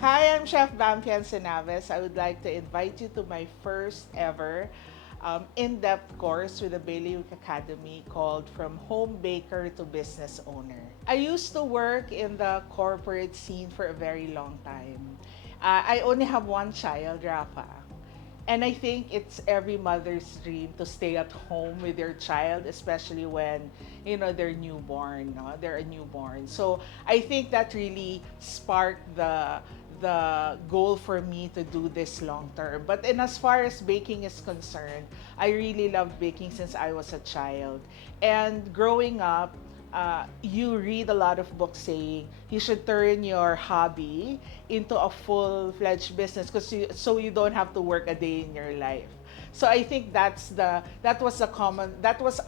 Hi, I'm Chef Bam Piencenaves. I would like to invite you to my first ever in-depth course with the Bailiwick Academy called From Homebaker to Business Owner. I used to work in the corporate scene for a very long time. I only have one child, Rafa. And I think it's every mother's dream to stay at home with their child, especially when, they're newborn, no? They're a newborn. So I think that really sparked the goal for me to do this long term. But in as far as baking is concerned, I really loved baking since I was a child. And growing up, you read a lot of books saying you should turn your hobby into a full-fledged business so you don't have to work a day in your life. So I think that was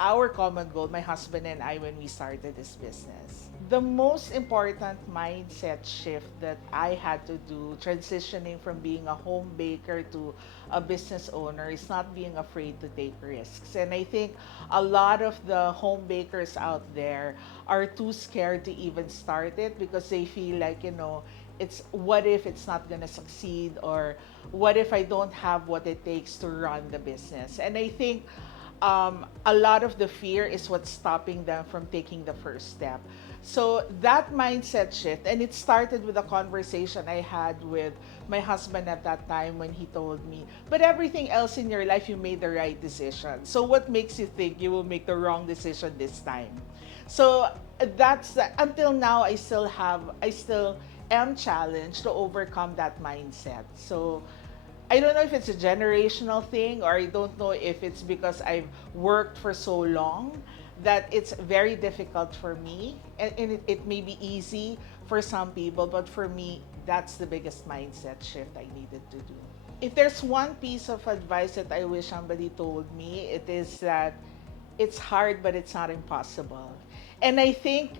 our common goal, my husband and I, when we started this business. The most important mindset shift that I had to do transitioning from being a home baker to a business owner is not being afraid to take risks. And I think a lot of the home bakers out there are too scared to even start it because they feel like, it's what if it's not going to succeed, or what if I don't have what it takes to run the business. And I think a lot of the fear is what's stopping them from taking the first step. So that mindset shift, and it started with a conversation I had with my husband at that time when he told me, but everything else in your life, you made the right decision. So what makes you think you will make the wrong decision this time? So until now, I still am challenged to overcome that mindset. So I don't know if it's a generational thing, or I don't know if it's because I've worked for so long that it's very difficult for me. And it may be easy for some people, but for me, that's the biggest mindset shift I needed to do. If there's one piece of advice that I wish somebody told me, it is that it's hard, but it's not impossible. And I think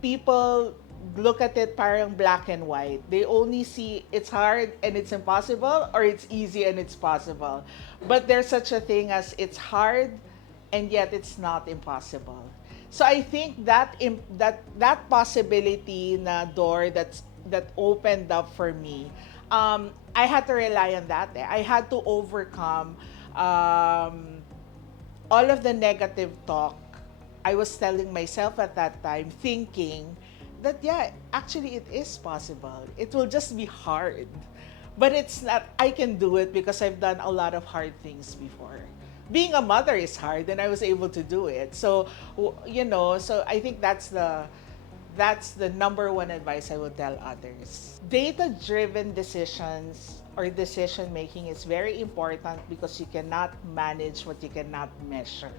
people look at it parang black and white. They only see it's hard and it's impossible, or it's easy and it's possible. But there's such a thing as it's hard and yet it's not impossible. So I think that possibility na door that opened up for me, I had to rely on that. I had to overcome all of the negative talk I was telling myself at that time, thinking that, yeah, actually it is possible. It will just be hard. But it's not, I can do it because I've done a lot of hard things before. Being a mother is hard, and I was able to do it. So, so I think that's the number one advice I would tell others. Data driven decisions or decision making is very important because you cannot manage what you cannot measure.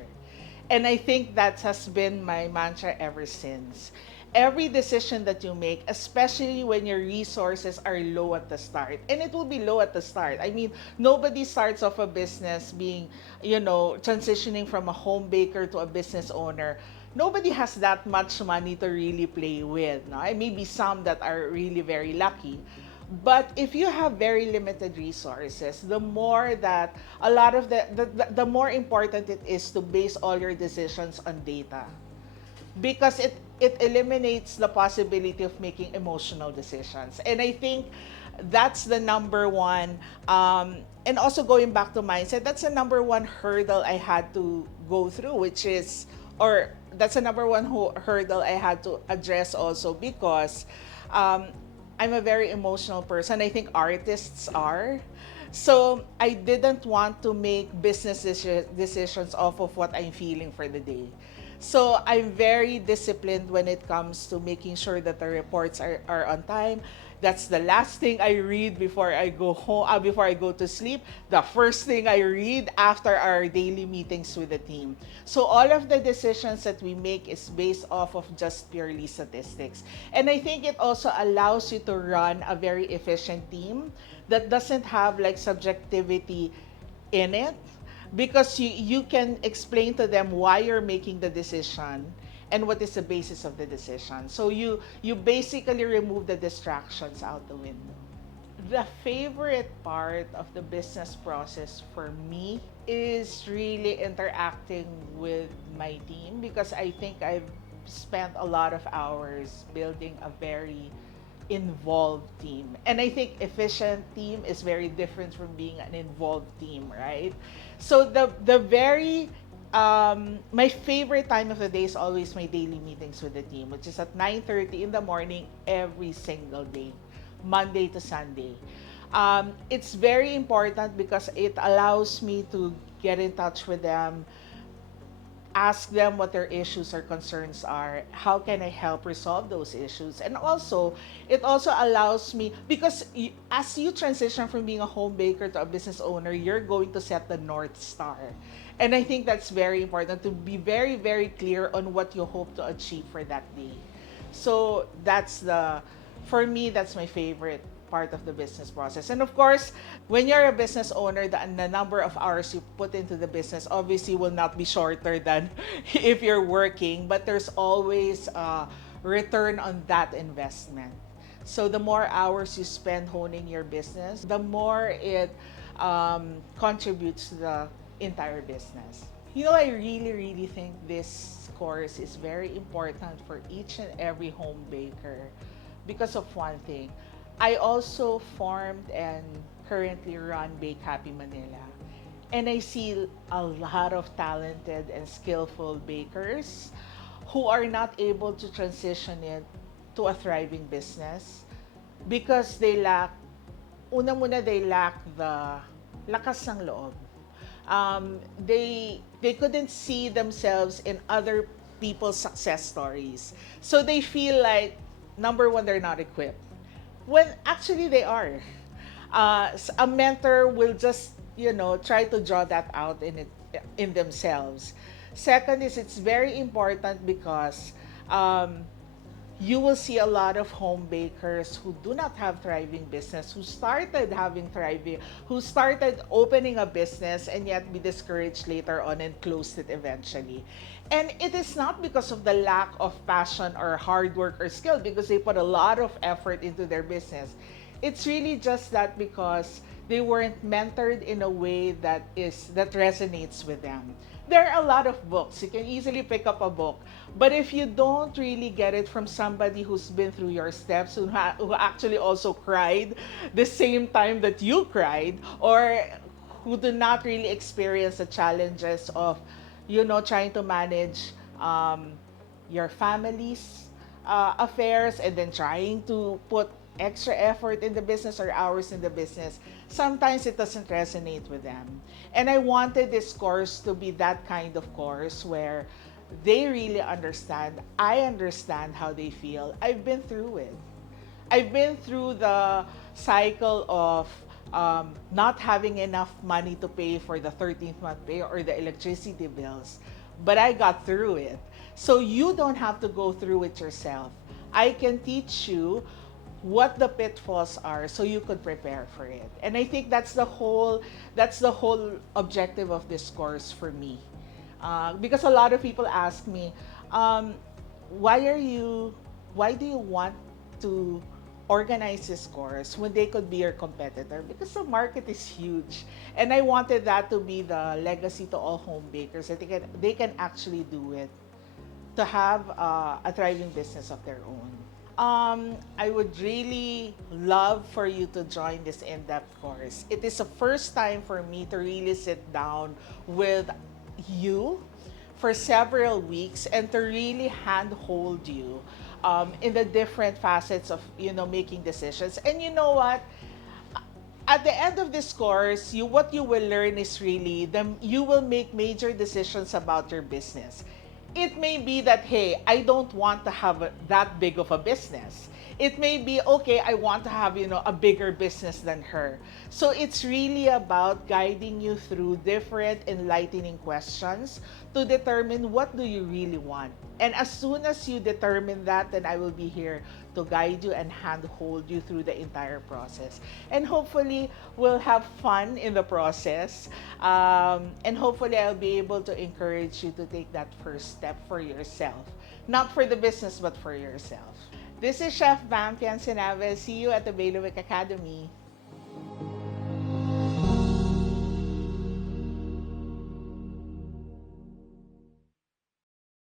And I think that has been my mantra ever since. Every decision that you make, especially when your resources are low at the start, and it will be low at the start. I mean, nobody starts off a business being, transitioning from a home baker to a business owner. Nobody has that much money to really play with. No? Maybe some that are really very lucky. But if you have very limited resources, the more that a lot of the more important it is to base all your decisions on data, because it eliminates the possibility of making emotional decisions. And I think that's the number one, and also going back to mindset, that's the number one hurdle I had to go through, which is, or that's the number one hurdle I had to address also, because um, I'm a very emotional person. I think artists are. So I didn't want to make business decisions off of what I'm feeling for the day. So I'm very disciplined when it comes to making sure that the reports are on time. That's the last thing I read before I go home, before I go to sleep. The first thing I read after our daily meetings with the team. So all of the decisions that we make is based off of just purely statistics. And I think it also allows you to run a very efficient team that doesn't have like subjectivity in it, because you can explain to them why you're making the decision and what is the basis of the decision. So you basically remove the distractions out the window. The favorite part of the business process for me is really interacting with my team, because I think I've spent a lot of hours building a very involved team. And I think efficient team is very different from being an involved team, right? So the very my favorite time of the day is always my daily meetings with the team, which is at 9:30 in the morning every single day, Monday to Sunday. It's very important because it allows me to get in touch with them, ask them what their issues or concerns are, how can I help resolve those issues. And also it also allows me, because as you transition from being a home baker to a business owner, you're going to set the North Star. And I think that's very important, to be very, very clear on what you hope to achieve for that day. So that's the, for me, that's my favorite part of the business process. And of course, when you're a business owner, the number of hours you put into the business obviously will not be shorter than if you're working, but there's always a return on that investment. So the more hours you spend honing your business, the more it contributes to the entire business. You know, I really, really think this course is very important for each and every home baker because of one thing. I also formed and currently run Bake Happy Manila. And I see a lot of talented and skillful bakers who are not able to transition it to a thriving business because they lack, una muna, they lack the lakas ng loob. They couldn't see themselves in other people's success stories. So they feel like, number one, they're not equipped, when actually they are. A mentor will just, you know, try to draw that out in themselves. Second is, it's very important because you will see a lot of home bakers who do not have thriving business, who started having thriving, who started opening a business and yet be discouraged later on and closed it eventually. And it is not because of the lack of passion or hard work or skill, because they put a lot of effort into their business. It's really just that because they weren't mentored in a way that resonates with them. There are a lot of books. You can easily pick up a book. But if you don't really get it from somebody who's been through your steps, who actually also cried the same time that you cried, or who do not really experience the challenges of, you know, trying to manage your family's affairs and then trying to put extra effort in the business or hours in the business, sometimes it doesn't resonate with them. And I wanted this course to be that kind of course where they really understand. I understand how they feel. I've been through it. I've been through the cycle of not having enough money to pay for the 13th month pay or the electricity bills, but I got through it. So you don't have to go through it yourself. I can teach you what the pitfalls are so you could prepare for it. And I think that's the whole objective of this course for me. Because a lot of people ask me, why are you why do you want to organize this course when they could be your competitor? Because the market is huge. And I wanted that to be the legacy to all home bakers, that they can actually do it, to have a thriving business of their own. I would really love for you to join this in-depth course. It is the first time for me to really sit down with you for several weeks and to really handhold you in the different facets of, you know, making decisions. And you know what? At the end of this course, what you will learn is really you will make major decisions about your business. It may be that, hey, I don't want to have that big of a business. It may be, okay, I want to have, you know, a bigger business than her. So it's really about guiding you through different enlightening questions to determine what do you really want. And as soon as you determine that, then I will be here to guide you and handhold you through the entire process. And hopefully, we'll have fun in the process. And hopefully, I'll be able to encourage you to take that first step for yourself. Not for the business, but for yourself. This is Chef Bam Piencenaves. See you at the Bailiwick Academy.